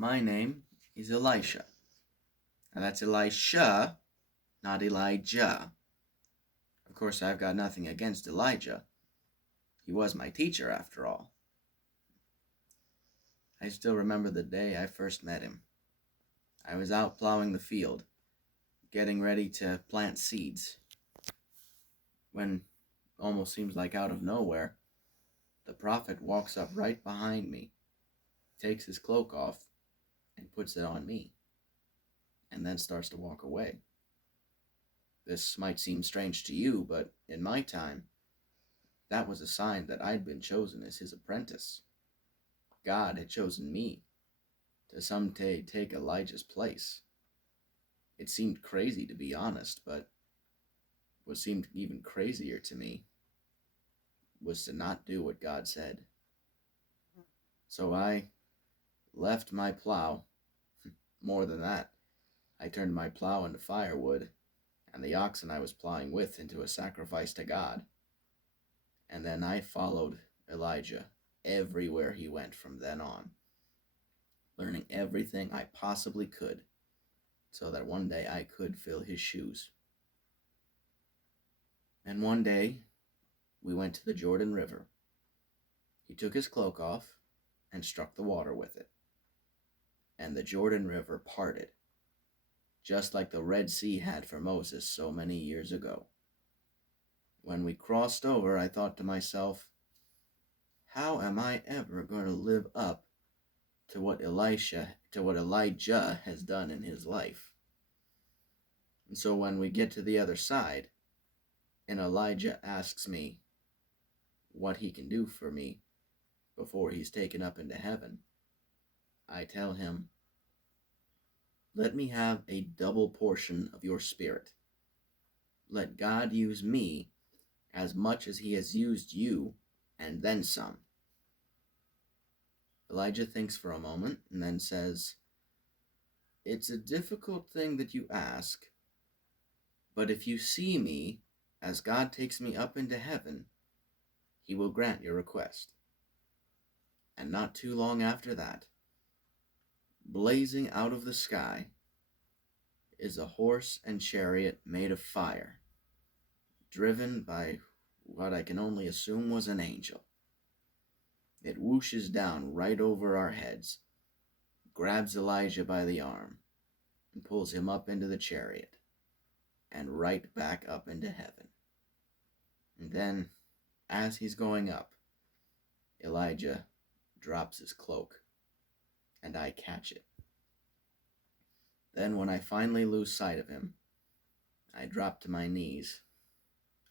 My name is Elisha. Now that's Elisha, not Elijah. Of course, I've got nothing against Elijah. He was my teacher, after all. I still remember the day I first met him. I was out plowing the field, getting ready to plant seeds, when, almost seems like out of nowhere, the prophet walks up right behind me, takes his cloak off, and puts it on me, and then starts to walk away. This might seem strange to you, but in my time, that was a sign that I'd been chosen as his apprentice. God had chosen me to someday take Elijah's place. It seemed crazy, to be honest, but what seemed even crazier to me was to not do what God said. So I left my plow. More than that, I turned my plow into firewood, and the oxen I was plowing with into a sacrifice to God. And then I followed Elijah everywhere he went from then on, learning everything I possibly could so that one day I could fill his shoes. And one day we went to the Jordan River. He took his cloak off and struck the water with it, and the Jordan River parted, just like the Red Sea had for Moses so many years ago. When we crossed over, I thought to myself, how am I ever going to live up to what Elijah has done in his life? And so when we get to the other side, and Elijah asks me what he can do for me before he's taken up into heaven, I tell him, let me have a double portion of your spirit. Let God use me as much as he has used you, and then some. Elijah thinks for a moment and then says, it's a difficult thing that you ask, but if you see me as God takes me up into heaven, he will grant your request. And not too long after that, blazing out of the sky, is a horse and chariot made of fire, driven by what I can only assume was an angel. It whooshes down right over our heads, grabs Elijah by the arm, and pulls him up into the chariot, and right back up into heaven. And then, as he's going up, Elijah drops his cloak, and I catch it. Then when I finally lose sight of him, I drop to my knees,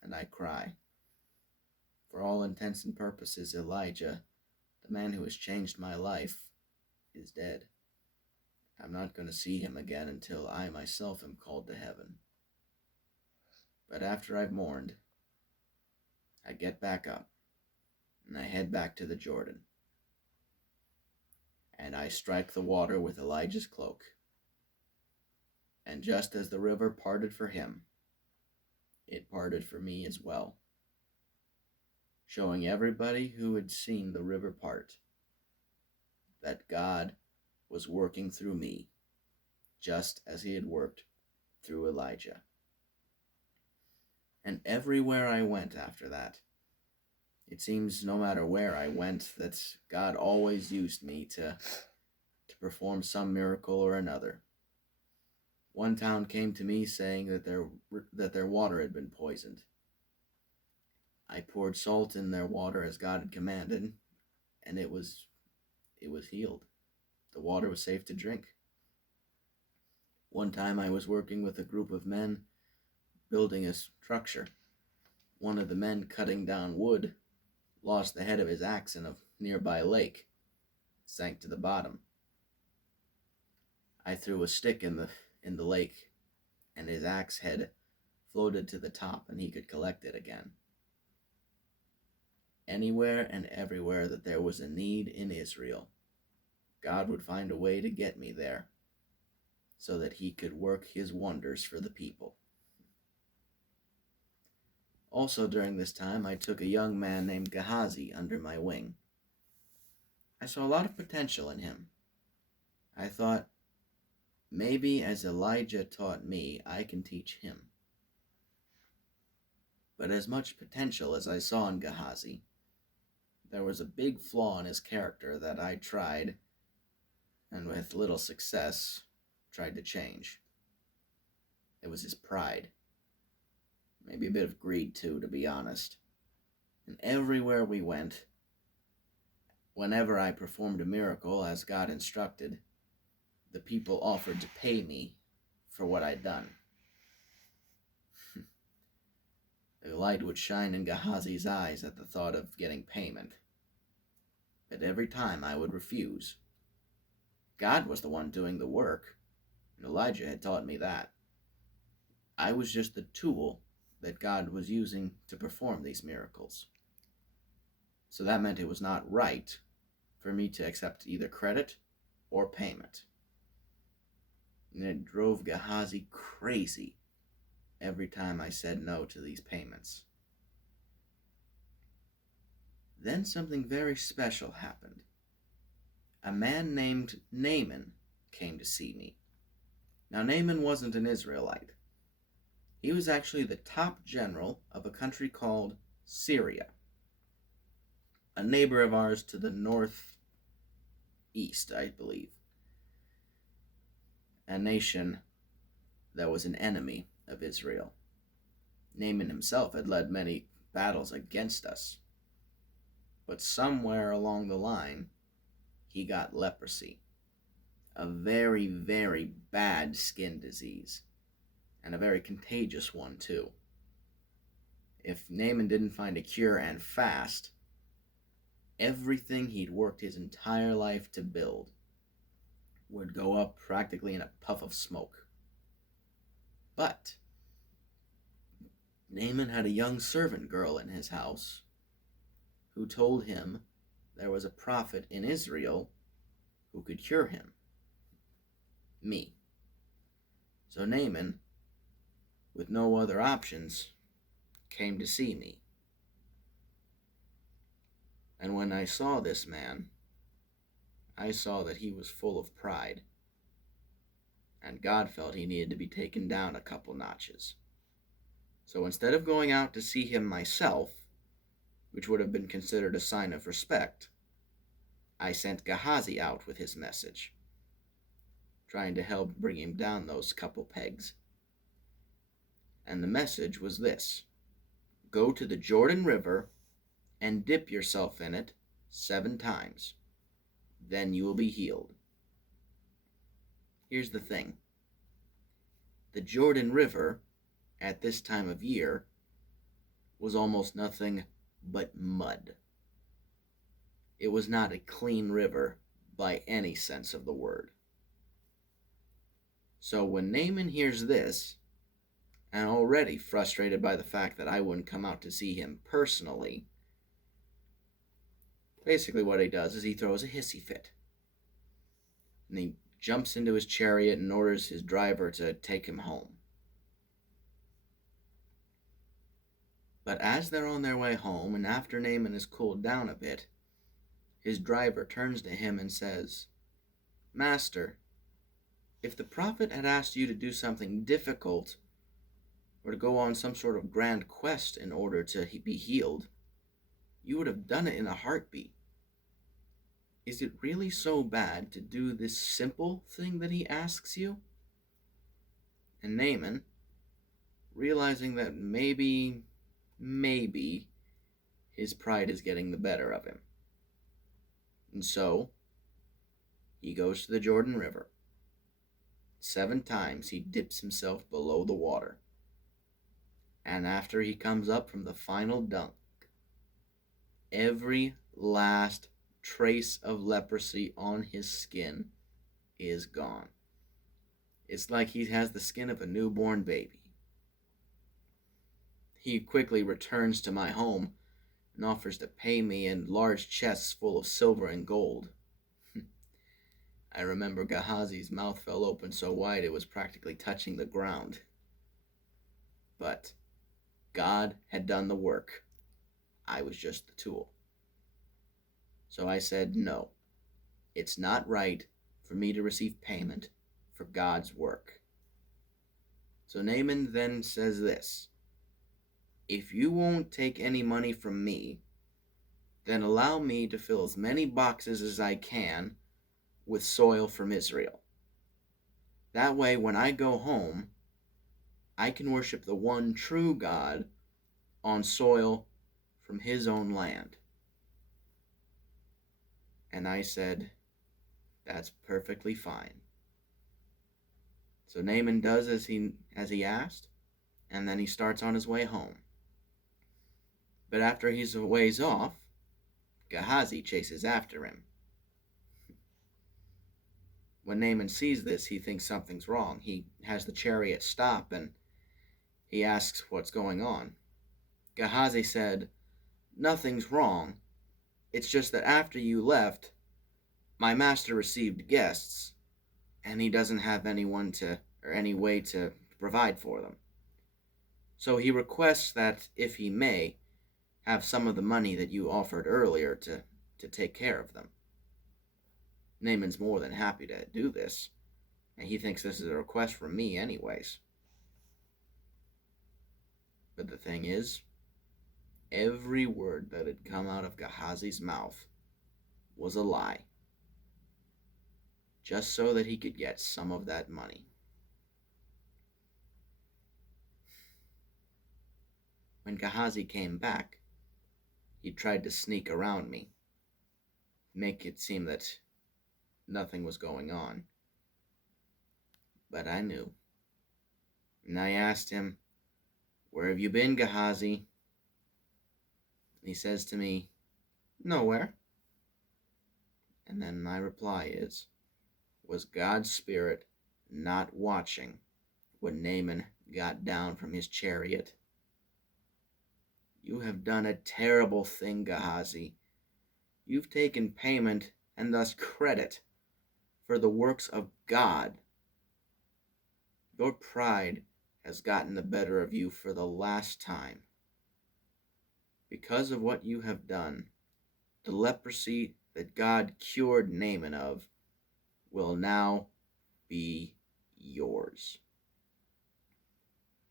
and I cry. For all intents and purposes, Elijah, the man who has changed my life, is dead. I'm not going to see him again until I myself am called to heaven. But after I've mourned, I get back up, and I head back to the Jordan. And I strike the water with Elijah's cloak. And just as the river parted for him, it parted for me as well, showing everybody who had seen the river part that God was working through me, just as he had worked through Elijah. And everywhere I went after that, it seems no matter where I went, that God always used me to perform some miracle or another. One town came to me saying that their water had been poisoned. I poured salt in their water as God had commanded, and it was healed. The water was safe to drink. One time I was working with a group of men building a structure. One of the men cutting down wood lost the head of his axe in a nearby lake, sank to the bottom. I threw a stick in the lake, and his axe head floated to the top, and he could collect it again. Anywhere and everywhere that there was a need in Israel, God would find a way to get me there so that he could work his wonders for the people. Also during this time, I took a young man named Gehazi under my wing. I saw a lot of potential in him. I thought, maybe as Elijah taught me, I can teach him. But as much potential as I saw in Gehazi, there was a big flaw in his character that I tried, and with little success, tried to change. It was his pride. Maybe a bit of greed too, to be honest. And everywhere we went, whenever I performed a miracle as God instructed, the people offered to pay me for what I'd done. The light would shine in Gehazi's eyes at the thought of getting payment. But every time I would refuse. God was the one doing the work, and Elijah had taught me that. I was just the tool that God was using to perform these miracles. So that meant it was not right for me to accept either credit or payment. And it drove Gehazi crazy every time I said no to these payments. Then something very special happened. A man named Naaman came to see me. Now, Naaman wasn't an Israelite. He was actually the top general of a country called Syria, a neighbor of ours to the northeast, I believe. A nation that was an enemy of Israel. Naaman himself had led many battles against us. But somewhere along the line, he got leprosy. A very, very bad skin disease. And a very contagious one, too. If Naaman didn't find a cure and fast, everything he'd worked his entire life to build would go up practically in a puff of smoke. But Naaman had a young servant girl in his house who told him there was a prophet in Israel who could cure him. Me. So Naaman, with no other options, came to see me. And when I saw this man, I saw that he was full of pride, and God felt he needed to be taken down a couple notches. So instead of going out to see him myself, which would have been considered a sign of respect, I sent Gehazi out with his message, trying to help bring him down those couple pegs. And the message was this: go to the Jordan River and dip yourself in it 7 times. Then you will be healed. Here's the thing. The Jordan River, at this time of year, was almost nothing but mud. It was not a clean river by any sense of the word. So when Naaman hears this, and already frustrated by the fact that I wouldn't come out to see him personally, basically what he does is he throws a hissy fit. And he jumps into his chariot and orders his driver to take him home. But as they're on their way home, and after Naaman has cooled down a bit, his driver turns to him and says, Master, if the prophet had asked you to do something difficult, or to go on some sort of grand quest in order to be healed, you would have done it in a heartbeat. Is it really so bad to do this simple thing that he asks you? And Naaman, realizing that maybe his pride is getting the better of him. And so, he goes to the Jordan River. 7 times he dips himself below the water. And after he comes up from the final dunk, every last trace of leprosy on his skin is gone. It's like he has the skin of a newborn baby. He quickly returns to my home and offers to pay me in large chests full of silver and gold. I remember Gehazi's mouth fell open so wide it was practically touching the ground. But God had done the work. I was just the tool. So I said, no, it's not right for me to receive payment for God's work. So Naaman then says this: if you won't take any money from me, then allow me to fill as many boxes as I can with soil from Israel. That way, when I go home, I can worship the one true God on soil from his own land. And I said, that's perfectly fine. So Naaman does as he asked, and then he starts on his way home. But after he's a ways off, Gehazi chases after him. When Naaman sees this, he thinks something's wrong. He has the chariot stop and he asks what's going on. Gehazi said, nothing's wrong. It's just that after you left, my master received guests, and he doesn't have anyone or any way to provide for them. So he requests that, if he may, have some of the money that you offered earlier to take care of them. Naaman's more than happy to do this, and he thinks this is a request from me anyways. But the thing is, every word that had come out of Gehazi's mouth was a lie, just so that he could get some of that money. When Gehazi came back, he tried to sneak around me, make it seem that nothing was going on. But I knew. And I asked him, where have you been, Gehazi? He says to me, nowhere. And then my reply is, was God's Spirit not watching when Naaman got down from his chariot? You have done a terrible thing, Gehazi. You've taken payment and thus credit for the works of God. Your pride has gotten the better of you for the last time. Because of what you have done, the leprosy that God cured Naaman of will now be yours.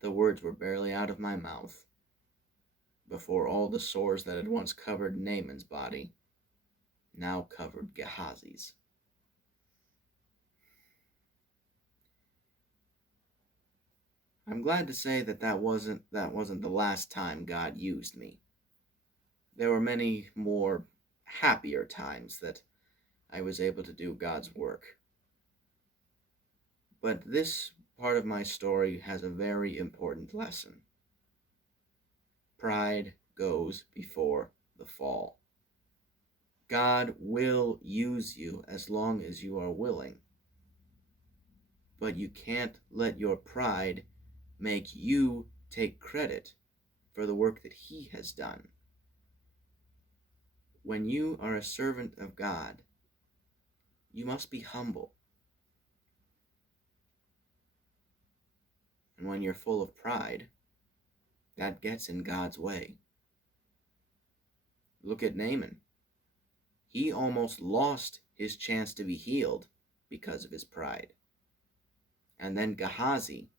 The words were barely out of my mouth before all the sores that had once covered Naaman's body now covered Gehazi's. I'm glad to say that wasn't the last time God used me. There were many more happier times that I was able to do God's work. But this part of my story has a very important lesson. Pride goes before the fall. God will use you as long as you are willing. But you can't let your pride make you take credit for the work that He has done. When you are a servant of God, you must be humble. And when you're full of pride, that gets in God's way. Look at Naaman. He almost lost his chance to be healed because of his pride. And then Gehazi,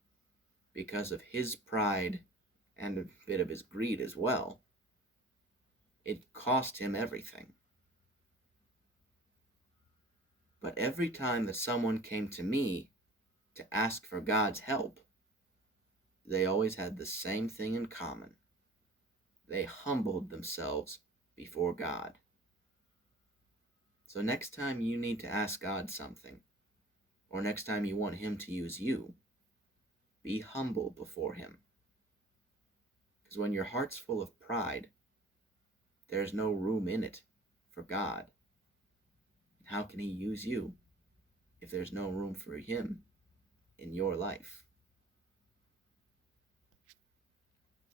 because of his pride and a bit of his greed as well, it cost him everything. But every time that someone came to me to ask for God's help, they always had the same thing in common. They humbled themselves before God. So next time you need to ask God something, or next time you want Him to use you, be humble before Him. Because when your heart's full of pride, there's no room in it for God. How can He use you if there's no room for Him in your life?